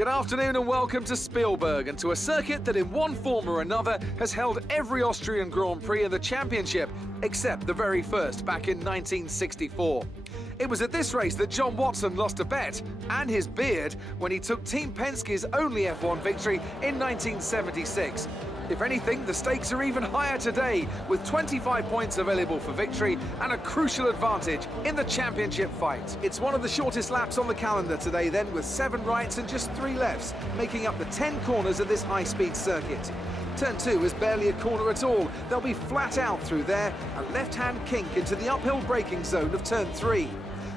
Good afternoon and welcome to Spielberg and to a circuit that in one form or another has held every Austrian Grand Prix in the championship, except the very first back in 1964. It was at this race that John Watson lost a bet and his beard when he took Team Penske's only F1 victory in 1976. If anything, the stakes are even higher today, with 25 points available for victory and a crucial advantage in the championship fight. It's one of the shortest laps on the calendar today then, with 7 rights and just 3 lefts, making up the 10 corners of this high-speed circuit. Turn 2 is barely a corner at all. They'll be flat out through there, a left-hand kink into the uphill braking zone of Turn 3.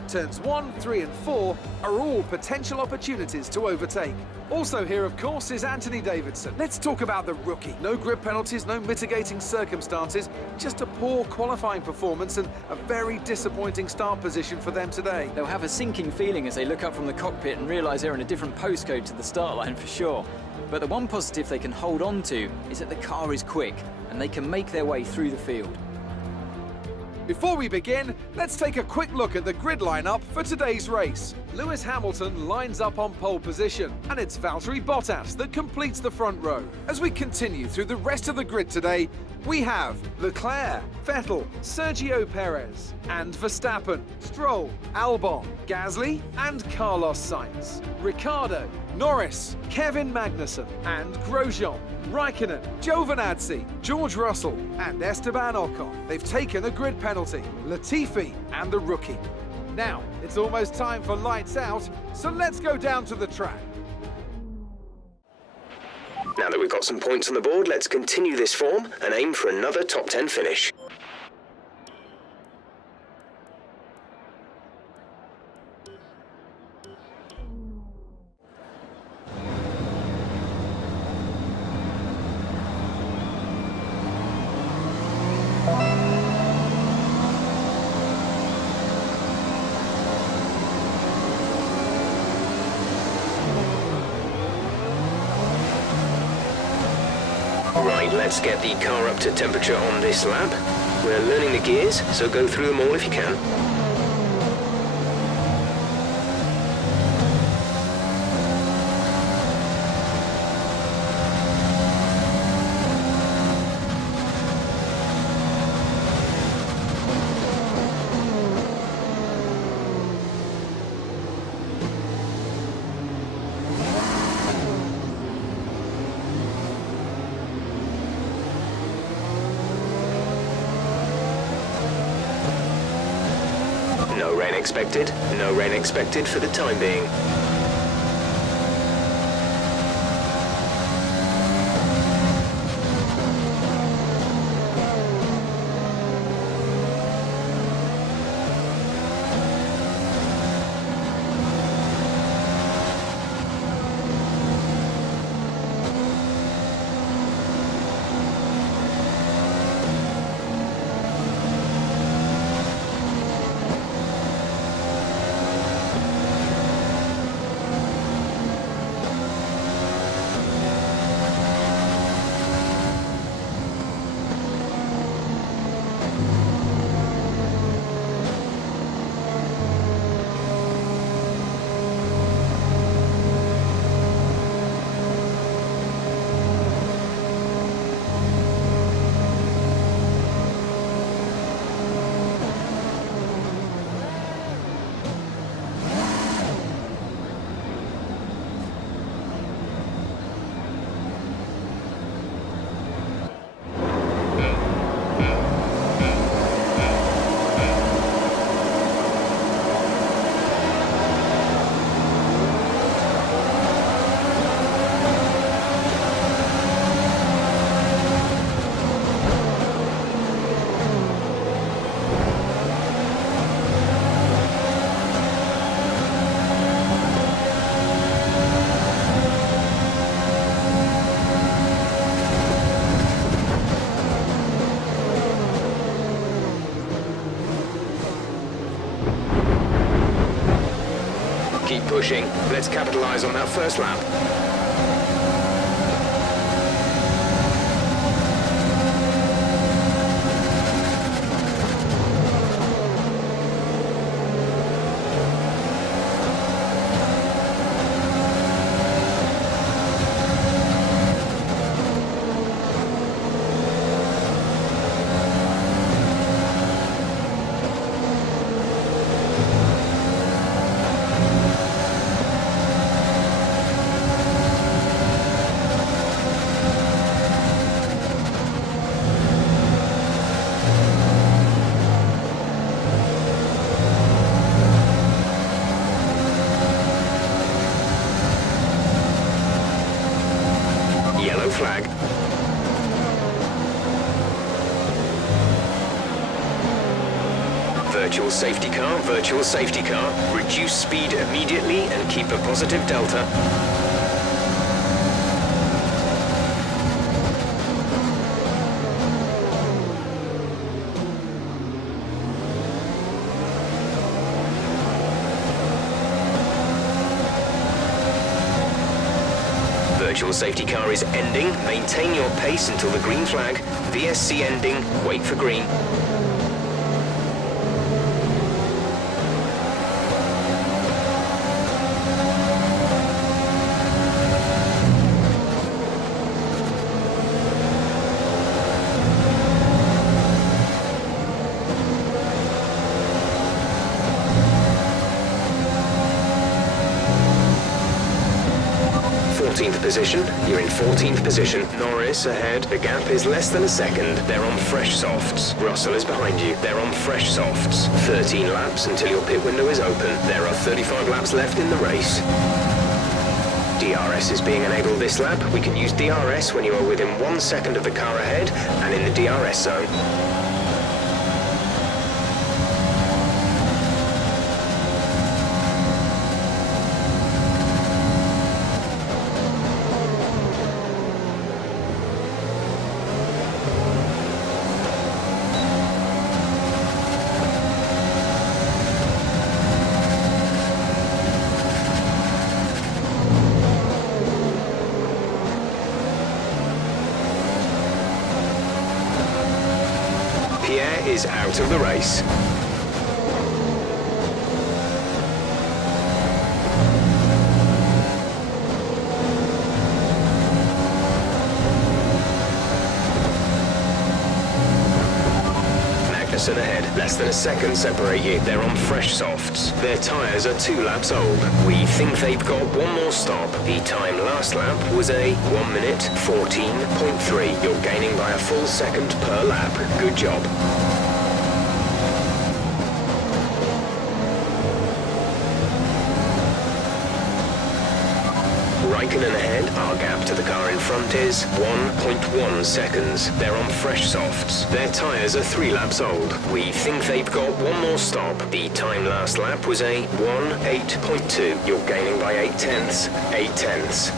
Turns 1, 3 and 4 are all potential opportunities to overtake. Also here, of course, is Anthony Davidson. Let's talk about the rookie. No grid penalties, no mitigating circumstances, just a poor qualifying performance and a very disappointing start position for them today. They'll have a sinking feeling as they look up from the cockpit and realise they're in a different postcode to the start line for sure. But the one positive they can hold on to is that the car is quick and they can make their way through the field. Before we begin, let's take a quick look at the grid lineup for today's race. Lewis Hamilton lines up on pole position, and it's Valtteri Bottas that completes the front row. As we continue through the rest of the grid today, we have Leclerc, Vettel, Sergio Perez, and Verstappen, Stroll, Albon, Gasly, and Carlos Sainz, Ricciardo, Norris, Kevin Magnussen, and Grosjean, Raikkonen, Giovinazzi, George Russell, and Esteban Ocon. They've taken a grid penalty, Latifi, and the rookie. Now, it's almost time for lights out, so let's go down to the track. Now that we've got some points on the board, let's continue this form and aim for another top 10 finish. Right, let's get the car up to temperature on this lap. We're learning the gears, so go through them all if you can. No rain expected for the time being. Keep pushing. Let's capitalize on that first lap. Virtual safety car, virtual safety car. Reduce speed immediately and keep a positive delta. Virtual safety car is ending. Maintain your pace until the green flag. VSC ending. Wait for green. Position. You're in 14th position. Norris ahead. The gap is less than a second. They're on fresh softs. Russell is behind you. They're on fresh softs. 13 laps until your pit window is open. There are 35 laps left in the race. DRS is being enabled this lap. We can use DRS when you are within 1 second of the car ahead and in the DRS zone. Is out of the race. Magnussen ahead. Less than a second separate you. They're on fresh softs. Their tyres are 2 laps old. We think they've got one more stop. The time last lap was a 1 minute 14.3. You're gaining by a full second per lap. Good job. Raikkonen ahead. Our gap to the car in front is 1.1 seconds. They're on fresh softs. Their tyres are 3 laps old. We think they've got one more stop. The time last lap was a 1:8.2. You're gaining by 8 tenths. 8 tenths.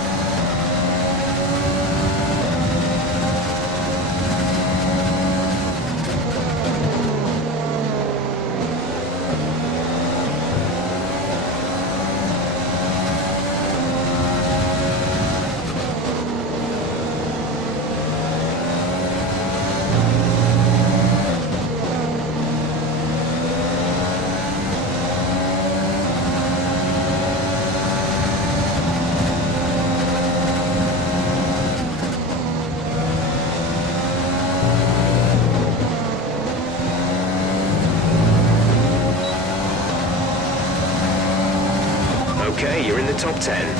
Okay, you're in the top 10.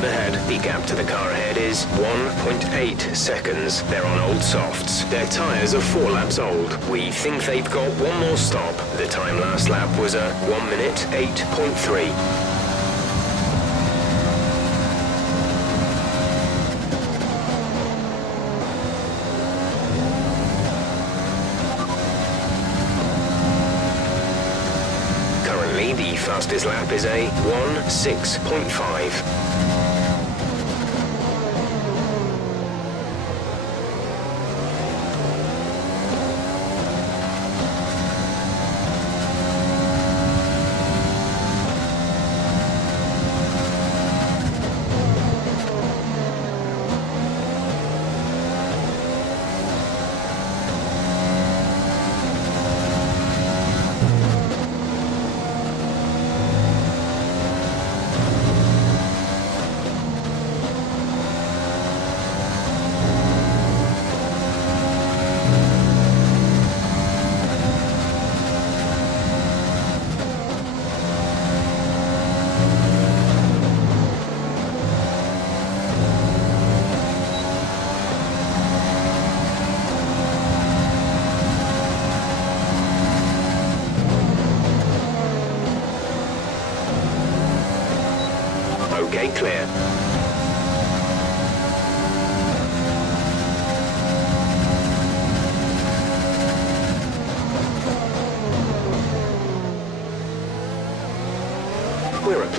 Ahead. The gap to the car ahead is 1.8 seconds. They're on old softs. Their tyres are 4 laps old. We think they've got one more stop. The time last lap was a 1 minute 8.3. Currently, the fastest lap is a 1:6.5.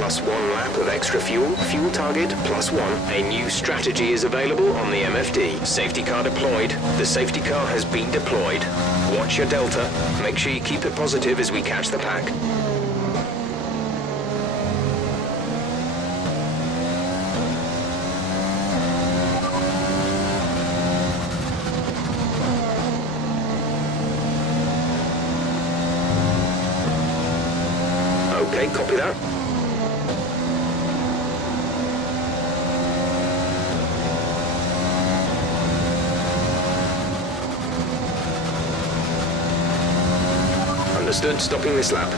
plus 1 lap of extra fuel, fuel target plus 1. A new strategy is available on the MFD. Safety car deployed. The safety car has been deployed. Watch your delta. Make sure you keep it positive as we catch the pack. Okay, copy that. Understood, stopping this lap.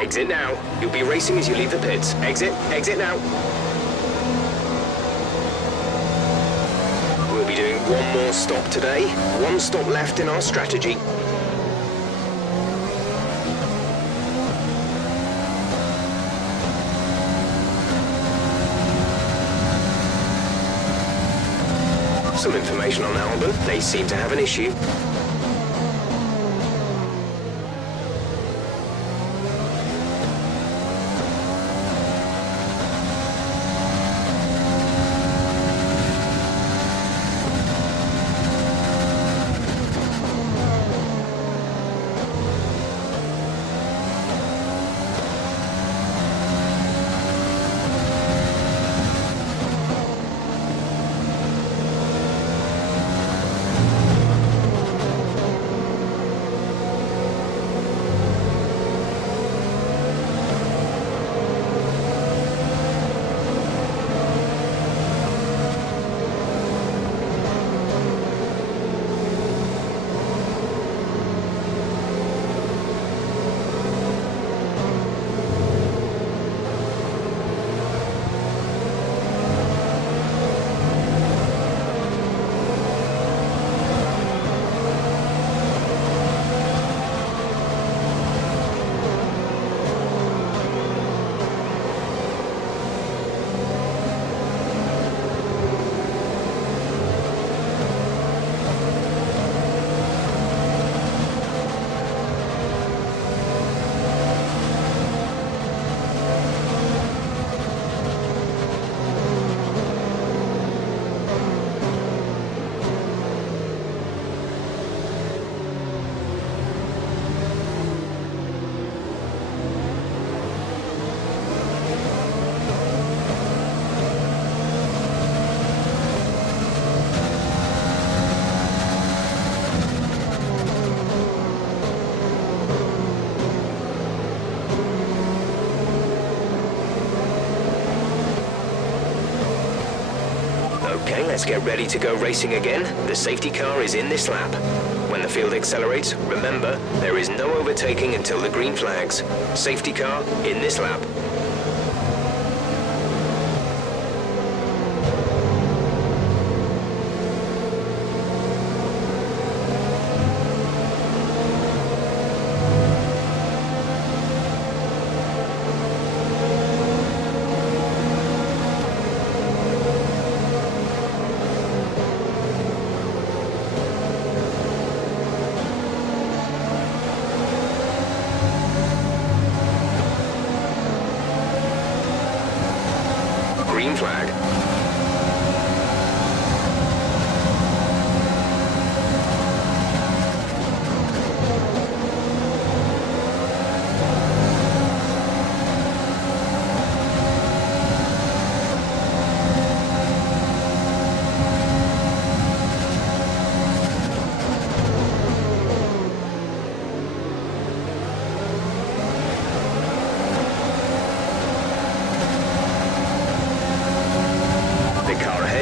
Exit now. You'll be racing as you leave the pits. Exit now. We'll be doing one more stop today. One stop left in our strategy. Some information on Albon. They seem to have an issue. Okay, let's get ready to go racing again. The safety car is in this lap. When the field accelerates, remember, there is no overtaking until the green flags. Safety car in this lap. Green flag.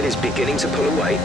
Is beginning to pull away.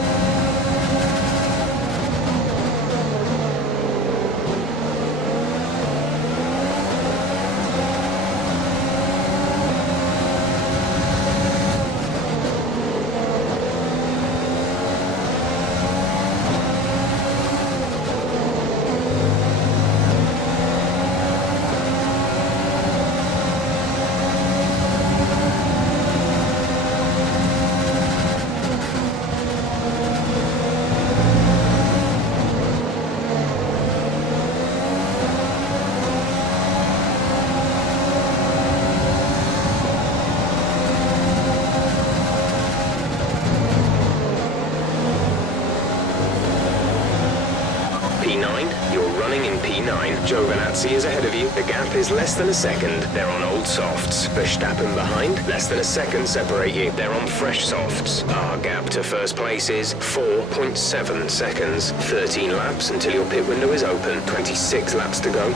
line. Giovinazzi is ahead of you. The gap is less than a second. They're on old softs. Verstappen behind. Less than a second separate you. They're on fresh softs. Our gap to first place is 4.7 seconds. 13 laps until your pit window is open. 26 laps to go.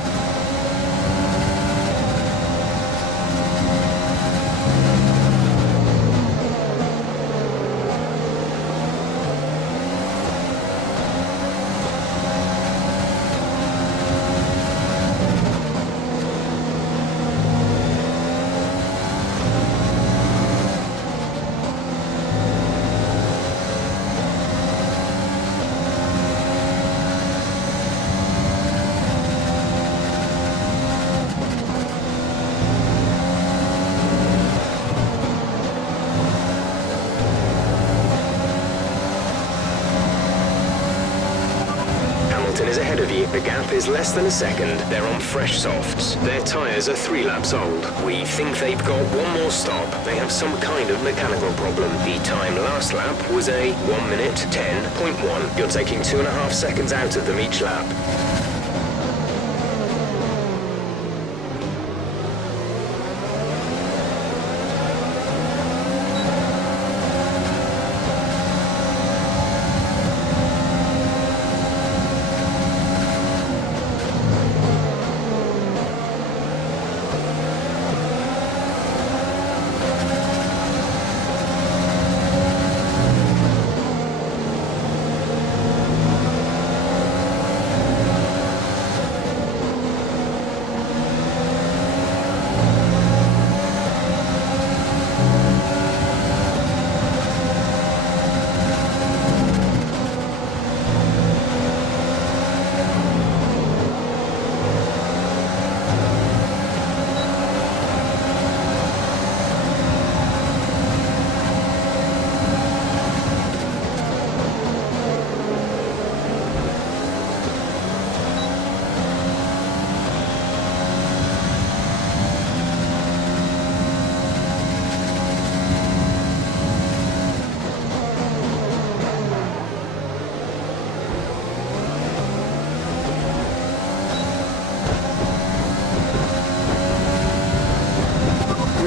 Is ahead of you. The gap is less than a second. They're on fresh softs. Their tyres are 3 laps old. We think they've got one more stop. They have some kind of mechanical problem. The time last lap was a 1 minute 10.1. You're taking 2.5 seconds out of them each lap.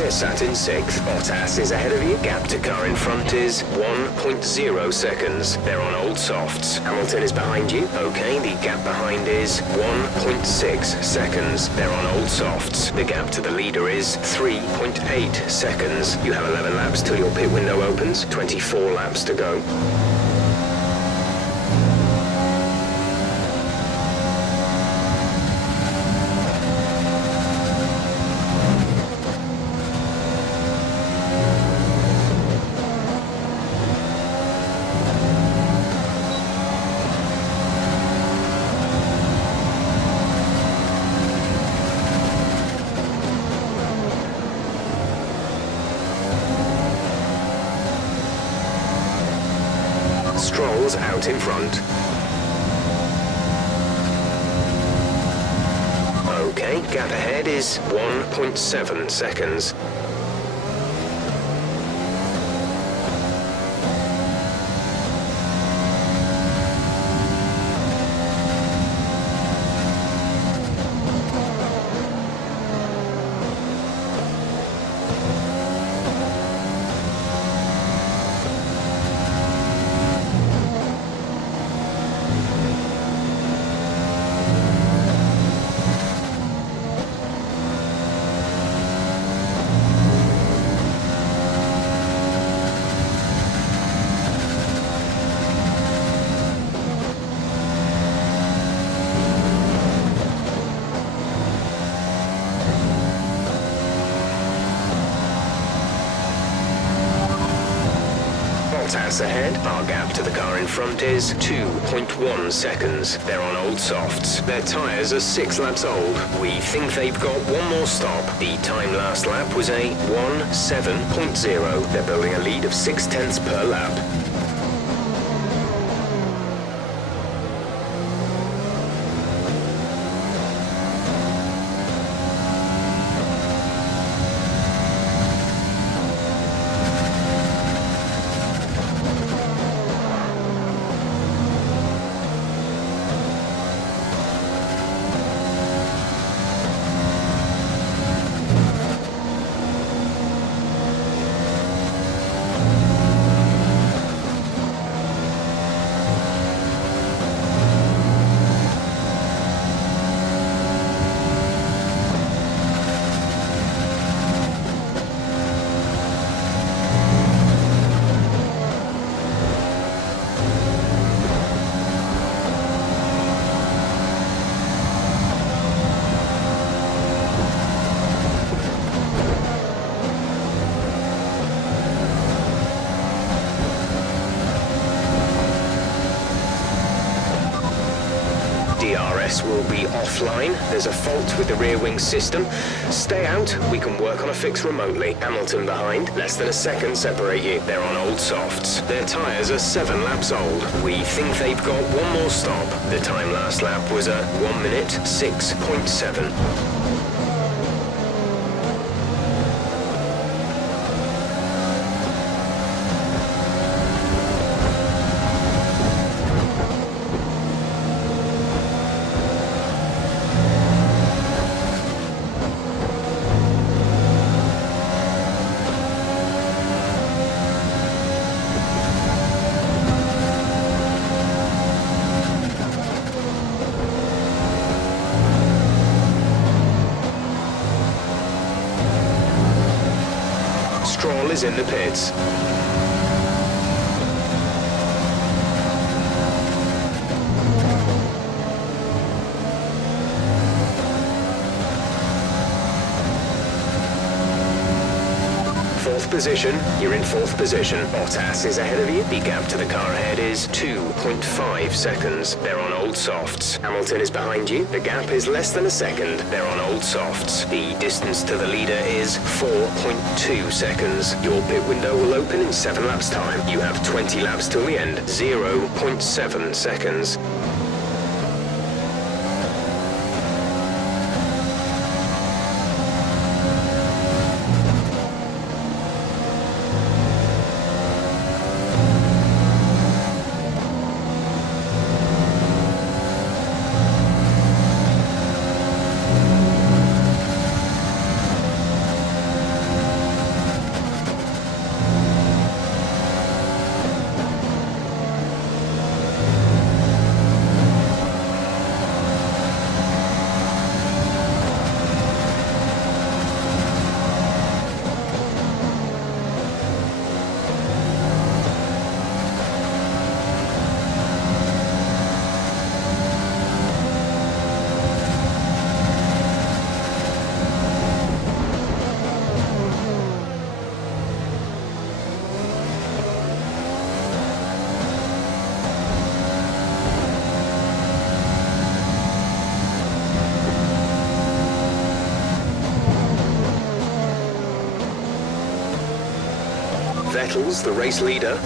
Sat in 6th. Bottas is ahead of you. Gap to car in front is 1.0 seconds. They're on old softs. Hamilton is behind you. Okay, the gap behind is 1.6 seconds. They're on old softs. The gap to the leader is 3.8 seconds. You have 11 laps till your pit window opens. 24 laps to go. Stroll's out in front. Okay, gap ahead is 1.7 seconds. Bottas ahead. Our gap to the car in front is 2.1 seconds. They're on old softs. Their tyres are 6 laps old. We think they've got one more stop. The time last lap was a 1.7.0. They're building a lead of 0.6 per lap. DRS will be offline. There's a fault with the rear wing system. Stay out, we can work on a fix remotely. Hamilton behind, less than a second separate you. They're on old softs. Their tyres are 7 laps old. We think they've got one more stop. The time last lap was a 1 minute 6.7. Stroll is in the pits. Fourth position, you're in fourth position. Bottas is ahead of you. The gap to the car ahead is 2.5 seconds. They're on old softs. Hamilton is behind you. The gap is less than a second. They're on old softs. The distance to the leader is 4.2 seconds. Your pit window will open in 7 laps time. You have 20 laps till the end. 0.7 seconds. Vettel's the race leader.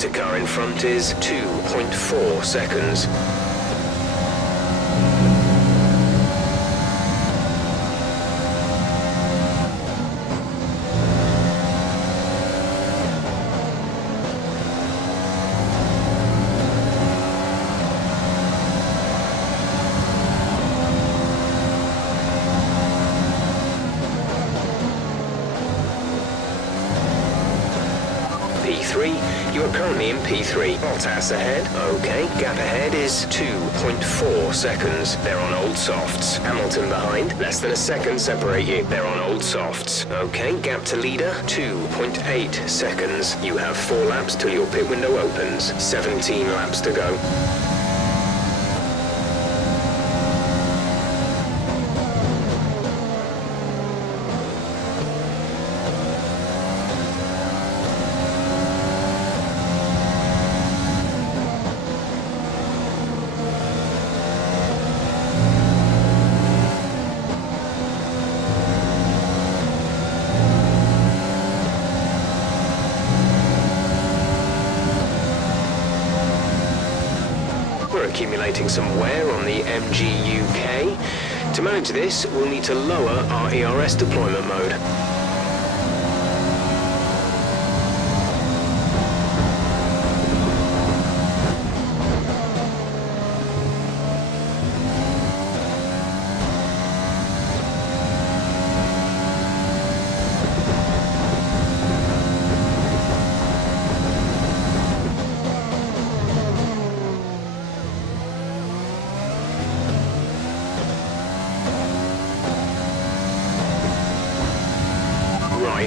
To car in front is 2.4 seconds. P3, you are currently in P3. Bottas ahead. Okay, gap ahead is 2.4 seconds. They're on old softs. Hamilton behind. Less than a second separate you. They're on old softs. Okay, gap to leader, 2.8 seconds. You have 4 laps till your pit window opens. 17 laps to go. accumulating some wear on the MGUK. To manage this, we'll need to lower our ERS deployment mode.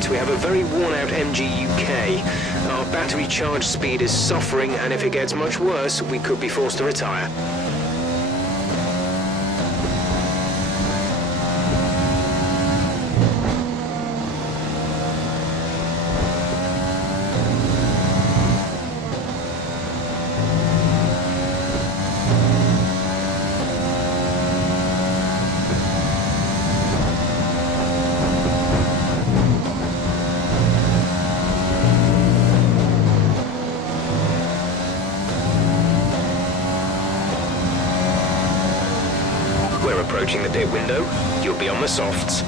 We have a very worn-out MGUK. Our battery charge speed is suffering, and if it gets much worse, we could be forced to retire. Approaching the pit window, you'll be on the softs.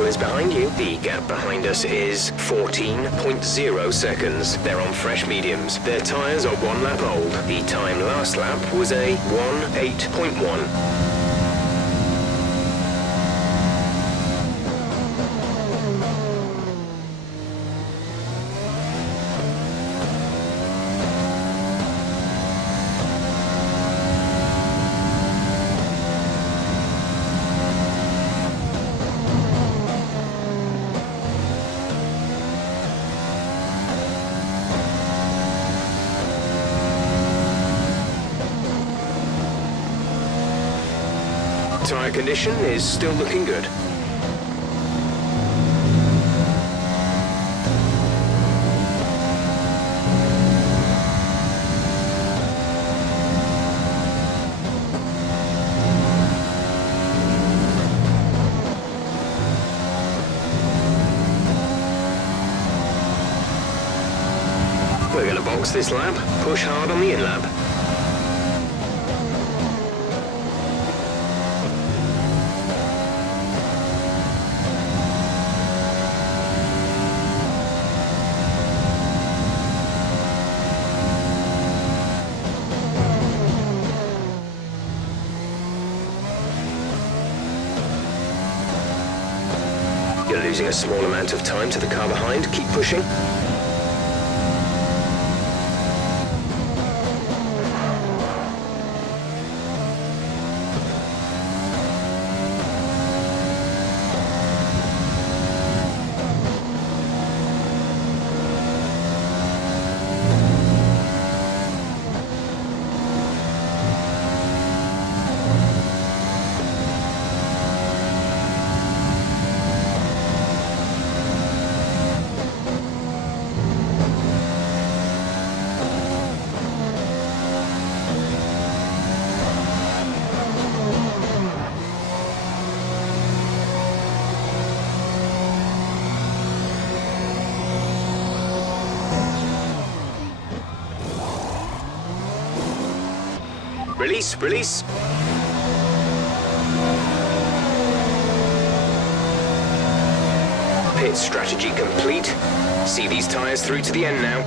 Is behind you. The gap behind us is 14.0 seconds. They're on fresh mediums. Their tyres are 1 lap old. The time last lap was a 1:8.1. Tyre condition is still looking good. We're going to box this lap, push hard on the in-lap. You're losing a small amount of time to the car behind. Keep pushing. Release, release. Pit strategy complete. See these tyres through to the end now.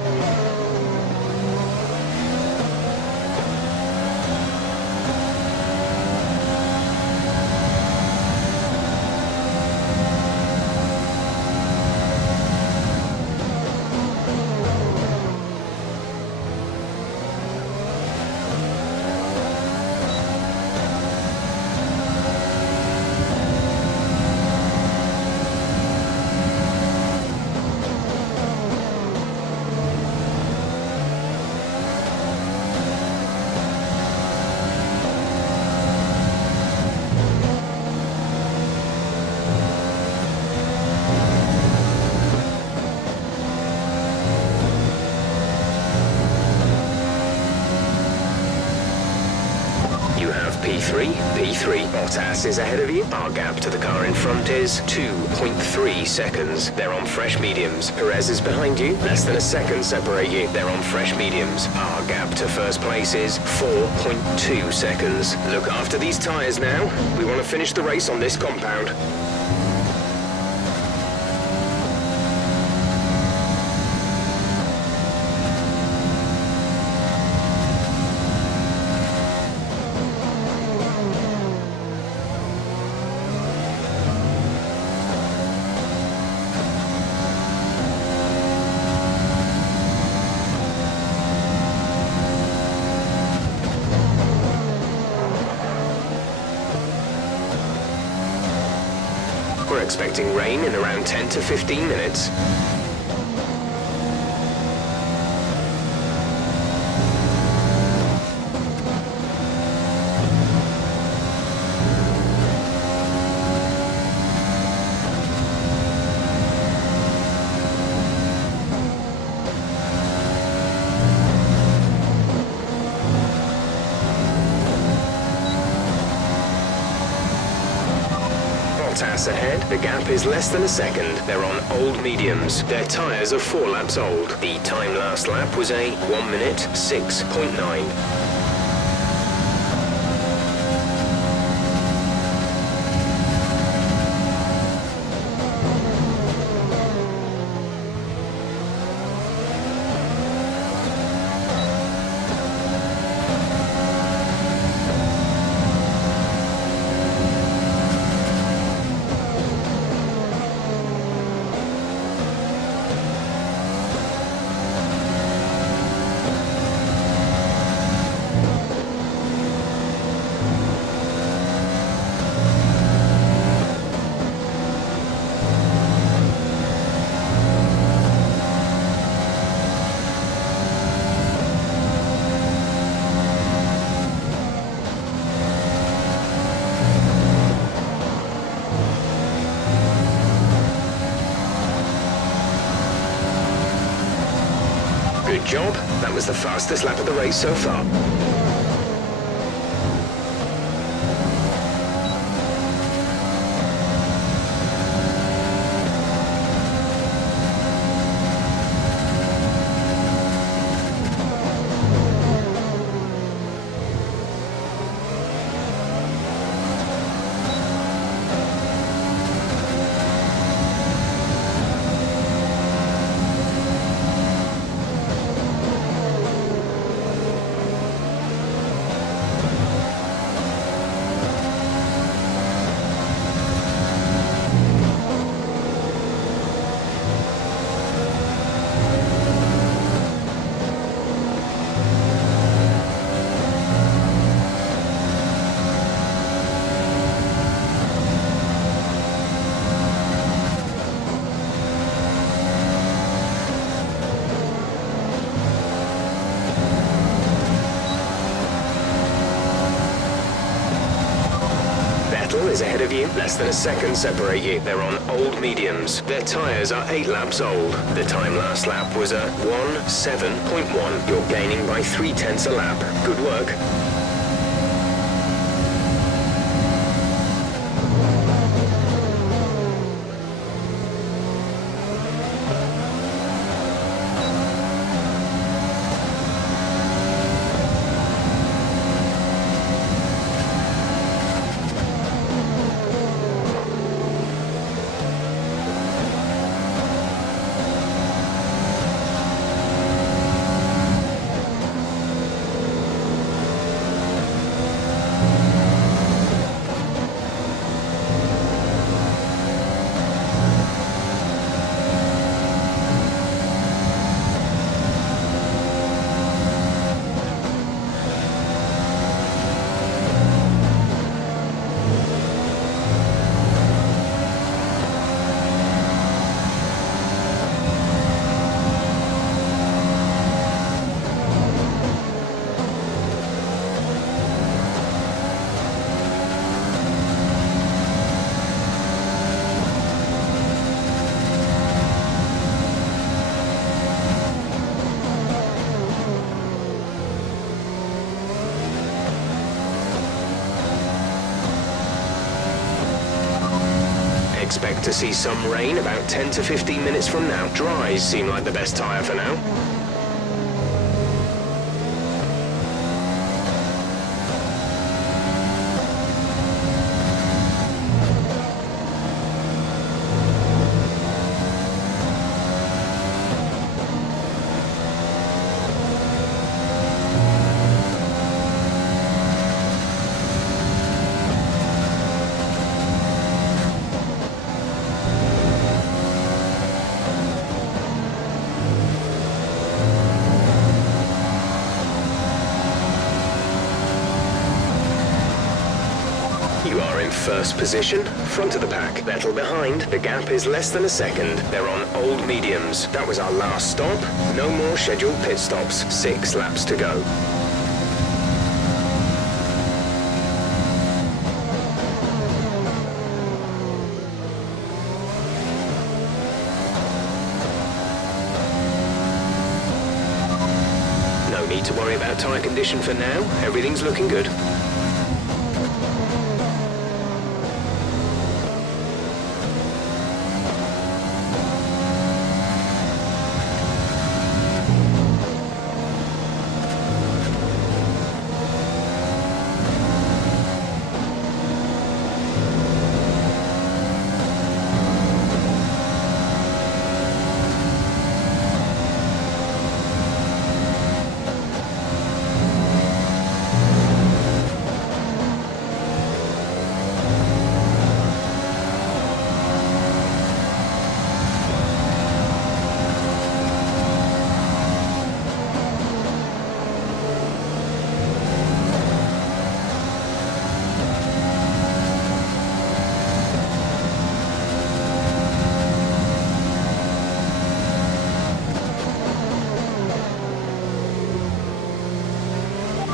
P3. Bottas is ahead of you. Our gap to the car in front is 2.3 seconds. They're on fresh mediums. Perez is behind you. Less than a second separate you. They're on fresh mediums. Our gap to first place is 4.2 seconds. Look after these tyres now. We want to finish the race on this compound. We're expecting rain in around 10 to 15 minutes. Bottas ahead. The gap is less than a second. They're on old mediums. Their tyres are 4 laps old. The time last lap was a 1 minute 6.9. Good job. That was the fastest lap of the race so far. Is ahead of you. Less than a second separate you. They're on old mediums. Their tyres are 8 laps old. The time last lap was a 1:7.1. You're gaining by 0.3 a lap. Good work. expect to see some rain about 10 to 15 minutes from now. Dries seem like the best tyre for now. First position, front of the pack. Vettel behind, the gap is less than a second. They're on old mediums. That was our last stop. No more scheduled pit stops. 6 laps to go. No need to worry about tyre condition for now. Everything's looking good.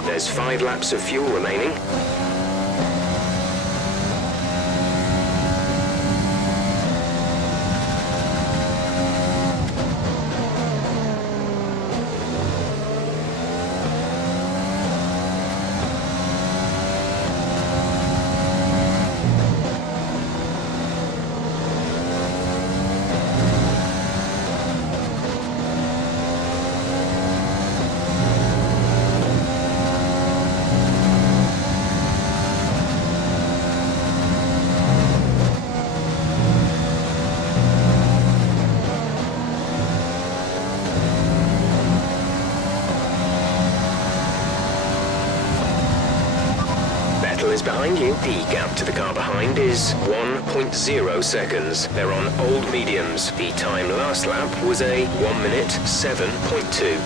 There's 5 laps of fuel remaining. Is behind you. The gap to the car behind is 1.0 seconds. They're on old mediums. The time last lap was a 1 minute 7.2.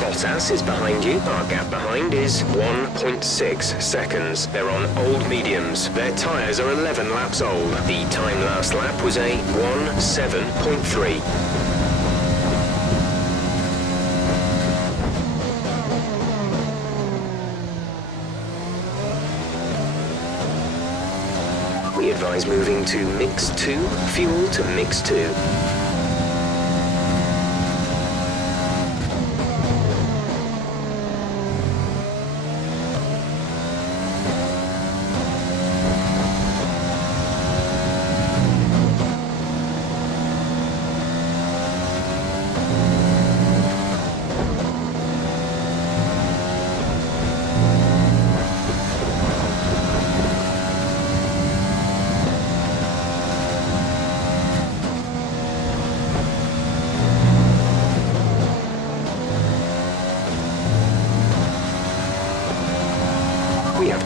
Bottas is behind you. Our gap behind is 1.6 seconds. They're on old mediums. Their tyres are 11 laps old. The time last lap was a 1.7.3. We advise moving to mix 2, fuel to mix 2.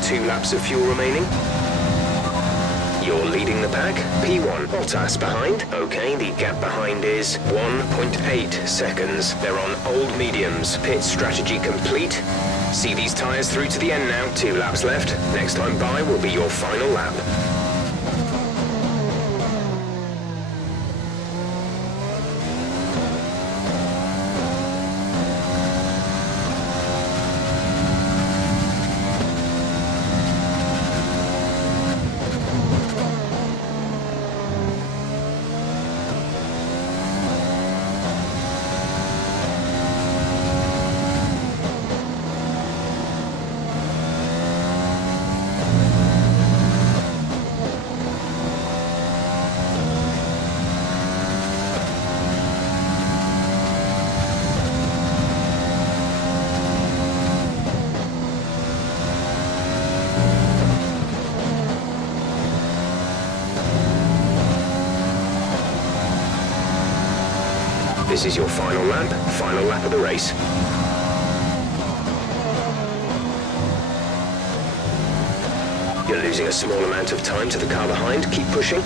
2 laps of fuel remaining. You're leading the pack. P1, Bottas behind. Okay, the gap behind is 1.8 seconds. They're on old mediums. Pit strategy complete. See these tyres through to the end now. 2 laps left. Next time by will be your final lap. This is your final lap of the race. You're losing a small amount of time to the car behind. Keep pushing.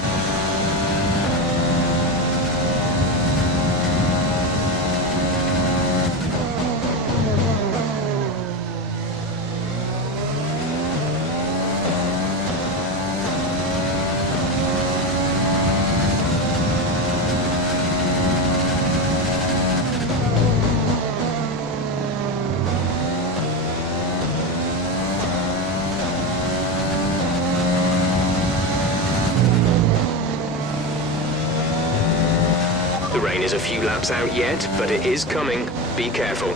The rain is a few laps out yet, but it is coming. Be careful.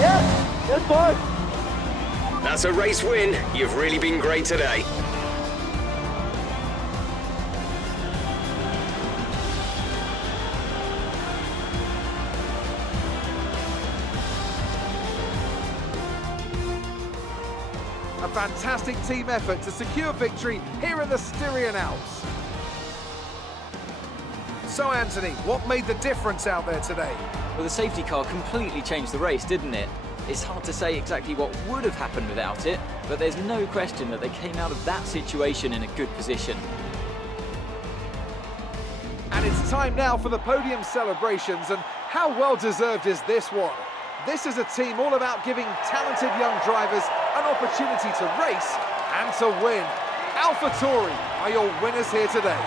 Yeah, that's fine. That's a race win. You've really been great today. A fantastic team effort to secure victory here in the Styrian Alps. So Anthony, what made the difference out there today? Well, the safety car completely changed the race, didn't it? It's hard to say exactly what would have happened without it, but there's no question that they came out of that situation in a good position. And it's time now for the podium celebrations, and how well deserved is this one? This is a team all about giving talented young drivers an opportunity to race and to win. AlphaTauri are your winners here today.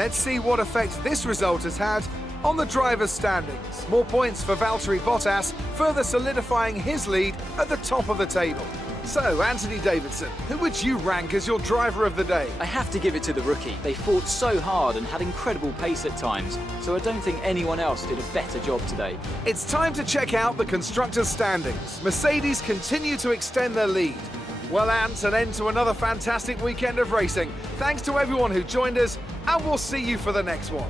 Let's see what effect this result has had on the drivers' standings. More points for Valtteri Bottas, further solidifying his lead at the top of the table. So, Anthony Davidson, who would you rank as your driver of the day? I have to give it to the rookie. They fought so hard and had incredible pace at times, so I don't think anyone else did a better job today. It's time to check out the constructors' standings. Mercedes continue to extend their lead. Well, Ant, an end to another fantastic weekend of racing. Thanks to everyone who joined us, and we'll see you for the next one.